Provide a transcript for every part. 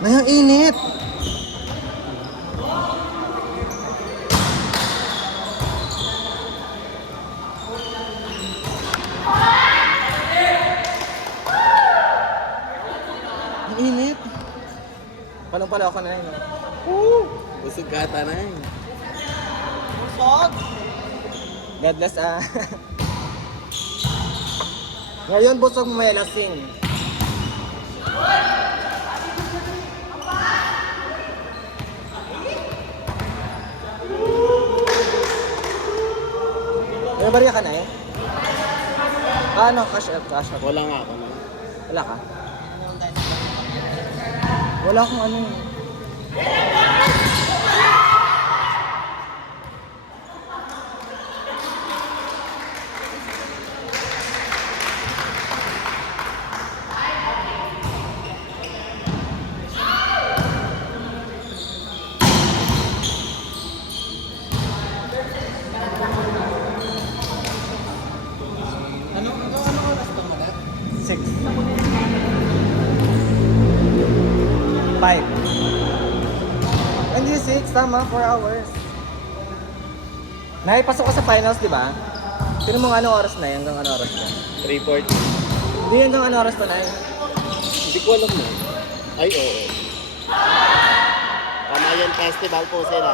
Ngayang init. Ang init. Paano pala ako na yun? Busog ka ata na yun. Busog! God bless Ngayon busog may lasing. May bariya ka na eh? Ano? Cash out. Wala nga ako na. Wala ka? Wala akong ano eh. Ano oras pa muna? 6. 5. Hindi 6, tama, 4 hours. Naipasok ko sa finals, di ba? Sino mong anong oras na yun? Hanggang anong oras na? 3:40. Hindi hanggang anong oras pa na yun? Hindi ko alam na. Ay, oo. Kamayan Festival po sila.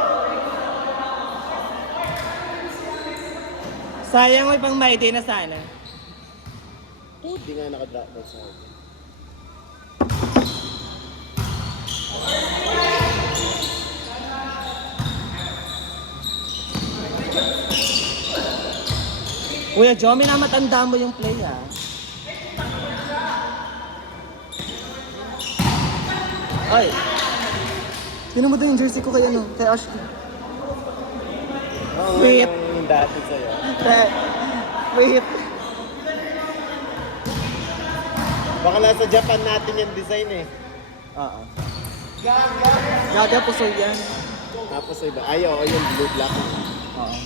Sayang may pang May Day na sana. Hindi nga nakadrop down sa akin. Kuya Jo, minamatanda mo yung play ha. Ay! Sino mo daw yung jersey ko kay ano? Kay Ashley. Oo, Sweet. yung dati sa'yo. Wait. Baka nasa Japan natin yung design eh. Oo. Gaga puso yan. Tapos iba. Ay, oo, yung blue black. Oo.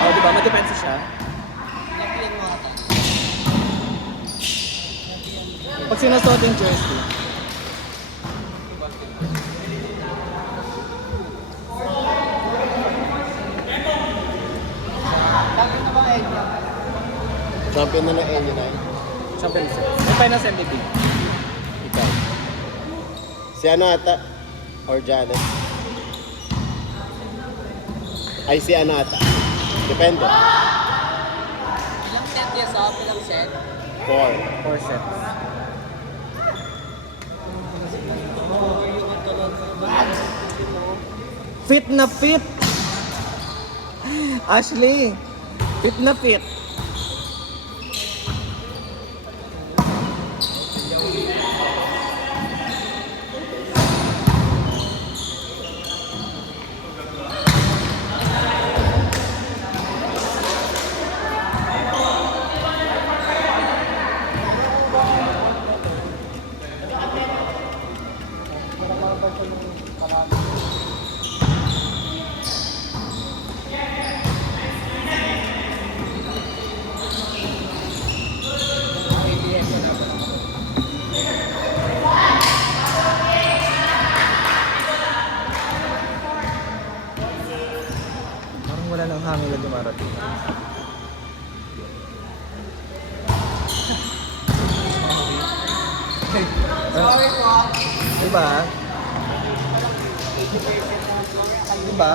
Oh, di ba? Madepensa siya. Pag sinasuot yung jersey. Champion na ng LU9. Champions. May finals MVP. Ikaw. Si ano ata? Or Janet? Ay, si ano ata? Depende. Ilang set yes, ilang set? 4. 4 sets. Fit na fit! Ashley! Fit na fit! Parang wala nang hangin na dumarating. Sorry po. Diba? Diba?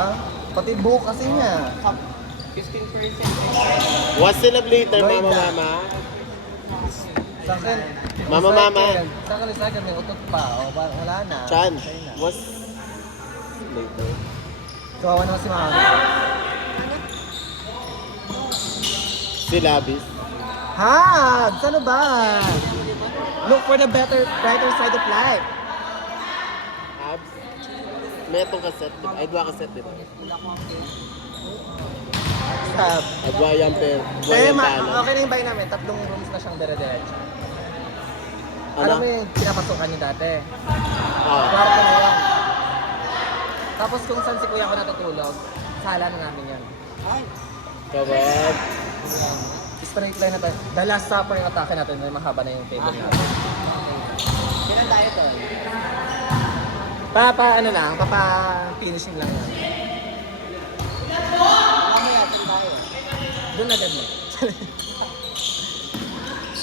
Pati buhok kasi niya. 15%. What's the love later, Lloyd mama, na. mama? Sa akin, Mama, sa mama. akin, Sa akin, sa akin, may utot pa. O, wala na. Chan, Okay na. what's later? Kawawa naman si mama. Si Labis. Hugs! Ano ba? Look for the brighter side of life. Abs. May itong kaset, di ba? Ay, dua kaset, di ba? Stop. Ay, dua yan, pero. Dua Kaya yan, talo. okay na yung bahay namin. 3 rooms na siyang dire-diretso. Ano? Alam mo yung pinapasukan niyo dati? Ah. Kwarto na yun. Tapos kung saan si kuya ko natutulog, sala na namin yan. Kabab. Straight line na tayo. The last supper yung atake natin, may mahaba na yung table natin. Kailan tayo to? Ano lang, finishing lang. Mamaya, saan tayo? Doon agad mo.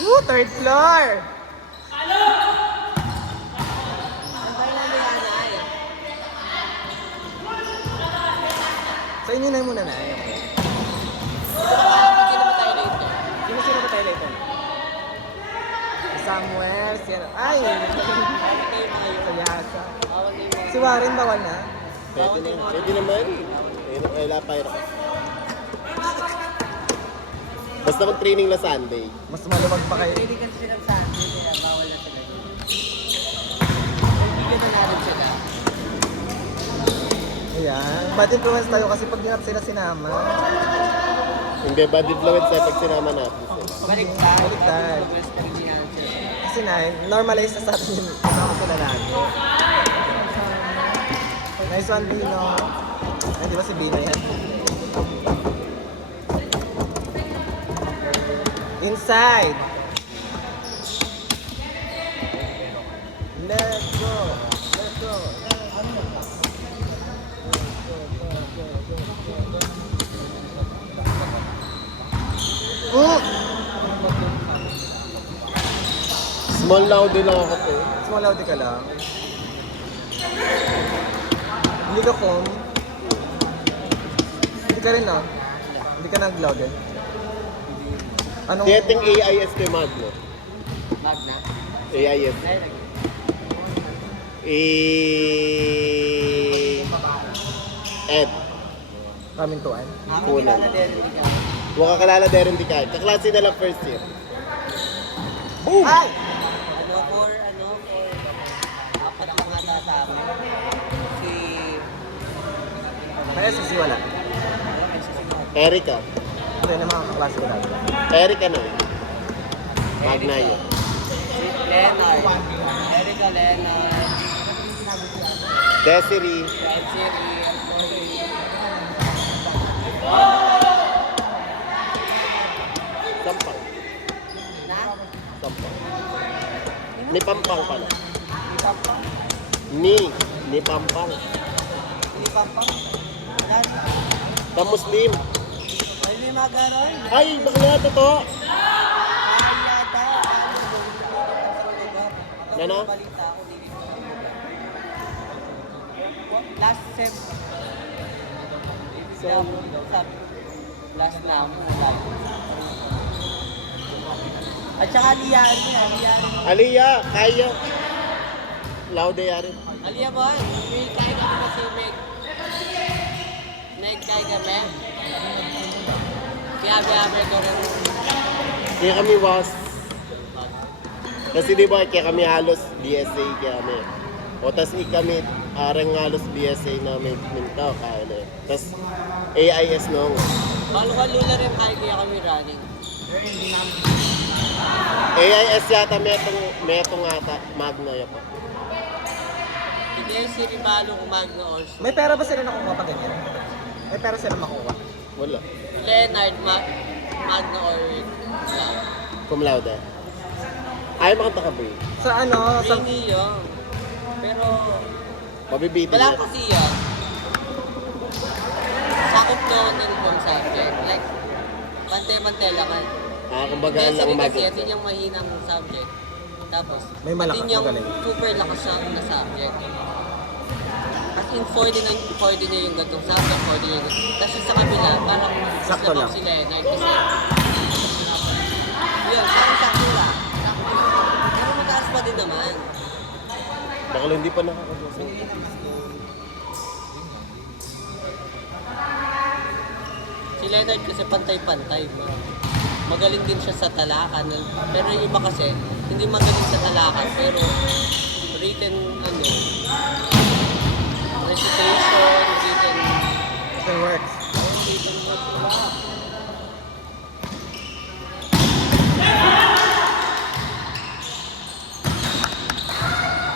Woo, third floor! Saan tayo mamaya, Nay? Sa inyo na muna na. Hindi naman tayo dito. Sino ba tayo dito? Samuel, ay! Sayasa. Bawal na yung mga... Si Warren, bawal na? Pwede naman. Wala pa yun. Basta mag-training na Sunday. Mas maluwag pa kayo. Hindi kasi sila sa atin, kaya bawal na sila. Hindi na natin sila. Ayan. Bad influence tayo kasi pag di natin sila sinama. Hindi, bad influence tayo pag sinama natin sila. Baliktad. Baliktad. Progress pag hindi natin sila. Kasi normalize na sa atin yung kasama sila lagi. Nice one, Bino. Ay, di ba si Bino yan? Inside. Let's go. Let's go. Small loud lang ako to. Small out ka lang. Hindi ka com. Hindi ka rin, no? Hindi ka nag-vlog eh. Anong... Dating AIS kay Magno. Magna. AIS. Ed. Kamintuan? Kunan. Wakakalala din di kahit. Kaklase na lang first year. Boom! Ay! For apat na mata sa akin. Si... May SEC wala. Erica. Ito yung mga kaklase ko dati. Erica na. Magna yun. Si Leonard. Erica Leonard. Desiree. Red City. Sampang. Na? Sampang. Ni Pampang pala. Di Pampang. Ni Pampang. Di Pampang. Nan? The Muslim. Ay, may magaroy. Ay, bakla to. Ay, yata. Ano? Balita ako dito. Last sem. Last na ako. At saka Aliyah, Aliyah, kaya. Laude yarin. Aliyah boy, may kaya kami na si Meg. Meg kaya kami. Kaya ko rin. Kaya kami was. Kasi di ba, kaya kami halos BSA kaya kami. O tas kami arang halos BSA namin mintaw kaya na. Tas AIS nung. Lula rin kaya kami running. AIS yata metong ata Magna yapa. Hindi si Ribalo Magno also. May pera ba sila nakuha pa ganyan? May pera sila makuha? Wala. Leonard Magno or Cum laude. Ay makanta ka ba yun? Sa ano? Sa... Ringy yun. Pero Mabibitin wala niya. kasi yan. Sakop to ng kung subject. Like, mante-mantela ka. Kumbaga Kasi lang kasi mag- ito yung mahinang subject. Tapos, May malakas, ito yung magaling. super lakas na subject. As in, 40 niya yung gantong subject, 40 niya yung gantong. Tapos yung sa kabila, parang mas Sakto labang lang. si Leonard kasi yun, sakto lang. Pero mataas pa din naman. Baka lang hindi pa nakakabasa. Si Leonard kasi pantay-pantay. Magaling din siya sa talakan. Pero yung iba kasi, hindi magaling sa talakan. Pero written, recitation, written, It works. written notes, wala.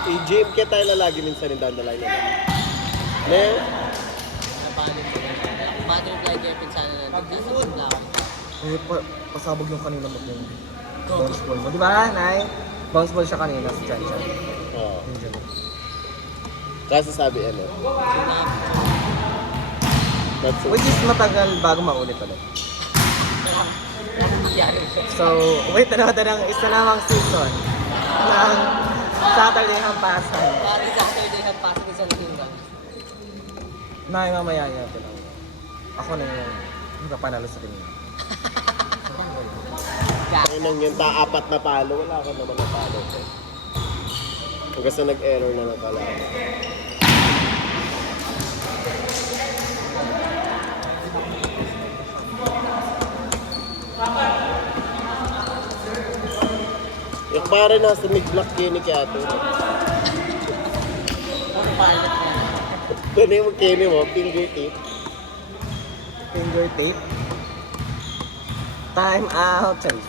I-gym kaya tayo lalagi minsan yung dandalay na. Ne? Napalit ko. Kung paano yung flight kaya pinsala natin, sasagot na ako. Pasabog yung kanina mo yung bonus ball mo. Di ba, Nay? Bounce ball siya kanina si Chan Chan. Oo. Injury. Kaso sabi ano, that's Which is matagal bago maulit ulit. Nangyari siya. So, wait na natin ang isa namang season ng Saturday Hampasan. Parang Saturday ang pasok isang linggo. Na mamaya niya ito lang. Ako na yung kapanalo sa tingin. Nang yun, apat na palo, wala ka naman na palo. Hanggang sa nag-error na nakala. Yung pare nasa mid-block Kenny Kato. Puro pilot na. Doon yung Kenny mo, finger tip. Finger tape. Time out. Sorry.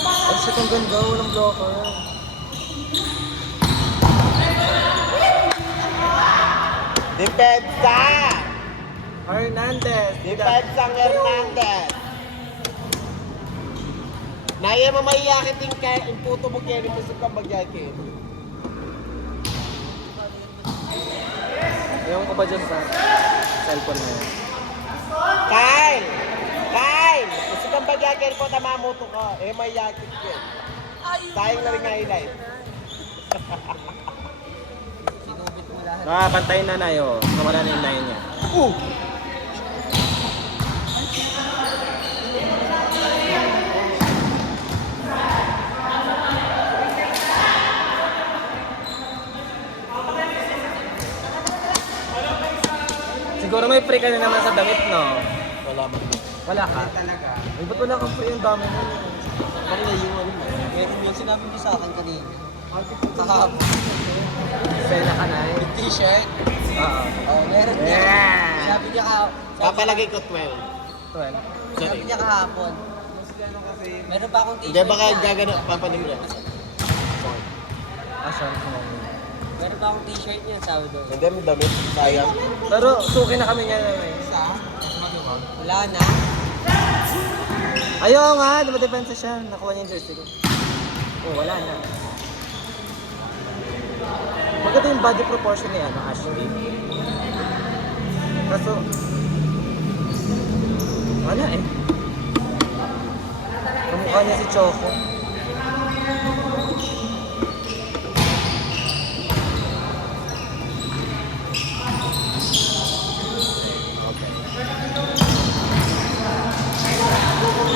Ay, shit, ang ganda. Walang blocker. Depensa! Hernandez. Depensang Hernandez! Naya mo maiyakit yung puto mo Kenny kusog kang bagyaki. Ewan ko ba dyan sa cellphone na yun? Kyle! Kyle! Kusog kang bagyaki po tamamoto ko. Eh maiyakit yun. Sayang na rin highlight. Sinubit mo lahat. Pantayin na na yun. Kamala na yung 9 niya. Siguro may free ka na naman sa damit, no? Wala man. Wala ka? Talaga. Ay, ba't wala kang free? Ang dami mo. Parang naiiwan mo. Meron yung sinabi mo sa akin kanina. Kahapon. Sena ka na eh. Yung t-shirt. Oo. Oh, meron niya. Yeah! Sabi niya Papalagay ko 12. 12. Sabi niya kahapon. Meron ba akong t-shirt? Hindi baka gagano, papanim niya. Asan ko mo. Meron ba akong t-shirt niya? Sabi doon. Hindi mo damit, sayang. Pero suki na kami niya na eh. Wala na. Ayaw nga, dumadepensa siya. Nakuha niya yung jersey ko. Oh, wala na. Maganda yung body proportion ni Ashley. Kaso, wala eh. Kamukha niya si Choco.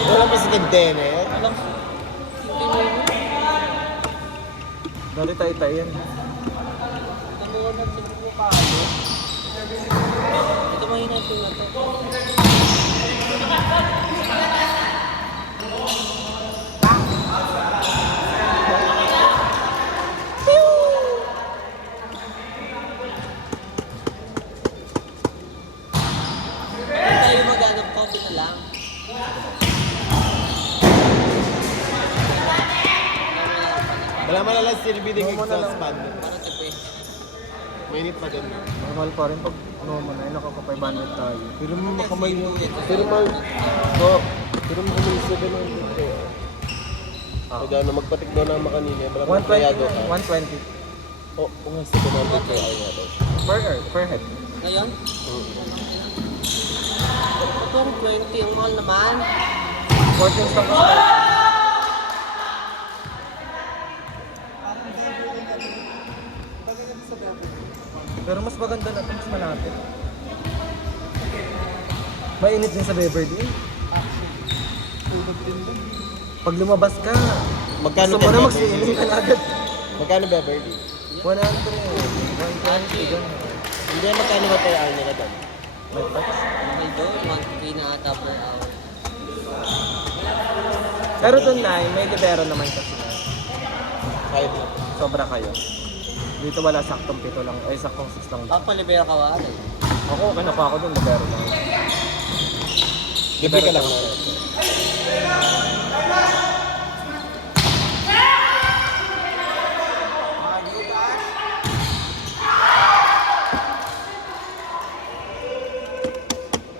Wala pa si Denner. Alam ko. Hindi mo yun. Dali tayo yan. Ito mo na siguro paano. Ito mo yun ang tingnan to. Kung tayo maghanap coffee na lang. Wala man lang silbi ng Normal na lang. exhaust fan. Parang tipid. Mainit pa din. Normal pa rin pag normal na yun. Nakaka-500 tayo. Pero mo makamay mo. Pero mo, oh, pero mo kumiso ka ng Pagano magpatik daw ng makanina. Wala kang kayado ka. 120. Oh, kung nga sa 200 kaya ay nga daw. Per head. Ngayon? Ito ang 20. Ang mahal naman. 14 stock ko sa pero mas maganda na ito, mas malapit. Mainit din sa Beverly. Pag lumabas ka, Magkano gusto mo na ba magsiiling ka na agad. Magkano Beverly? 100, 120, gano'n. Hindi, magkano ba per hour nila doon? May touch. Okay doon. 1K na ata per hour. Pero doon na, may libero naman kasi. Kahit Sobra kayo. Dito wala saktong 7 lang, ay saktong 6 lang. Papalibera ka ba? Ako, okay na pa ako doon, libero lang. libre ka lang.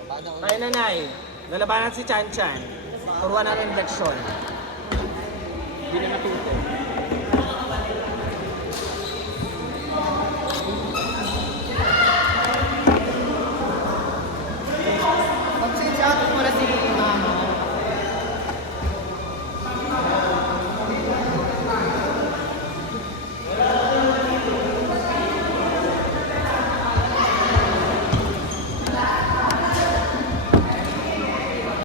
Paano Tayo nanay, lalabanan si Chan Chan. Turuan natin leksyon. Hindi na natuto.